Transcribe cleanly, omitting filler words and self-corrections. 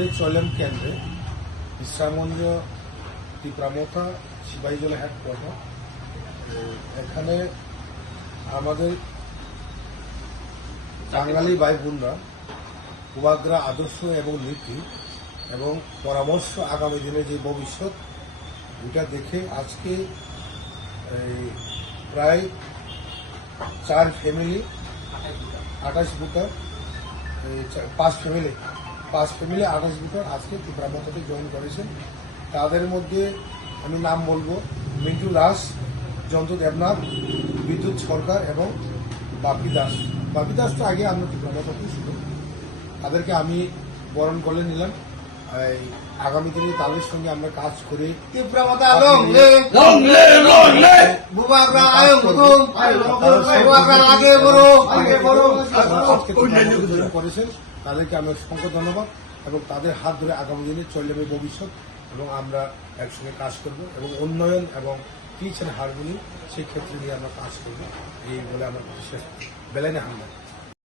আমাদের চৈলাম কেন্দ্রে বিশ্রামঞ্জ ত্রিপ্রামথা সিপাহীজলা হেডকোয়ার্টার। এখানে আমাদের বাঙালি ভাই বোনরা উপাগ্রা আদর্শ এবং নীতি এবং পরামর্শ আগামী দিনে যে ভবিষ্যৎ এটা দেখে আজকে প্রায় 4 ফ্যামিলি 28 ভোটার 5 ফ্যামিলি 28 ভোটার আজকে ত্রিপুরামথাতে জয়েন করেছেন। তাদের মধ্যে আমি নাম বলবো মিন্টু দাস, জয়ন্ত দেবনাথ, বিদ্যুৎ সরকার এবং বাপি দাস। বাপি দাস তো আগে আমরা ত্রিপুরামথাতে ছিল, তাদেরকে আমি বরণ করে নিলাম। আগামী দিনে তাদের সঙ্গে আমরা কাজ করে করেছেন তাদেরকে আমি অসংখ্য ধন্যবাদ এবং তাদের হাত ধরে আগামী দিনে চলবে ভবিষ্যৎ এবং আমরা একসঙ্গে কাজ করব এবং উন্নয়ন এবং পিচ এন্ড হারমোনি সেই ক্ষেত্রে নিয়ে আমরা কাজ করব এই বলে আমার শেষ বেলাইনে হামলা।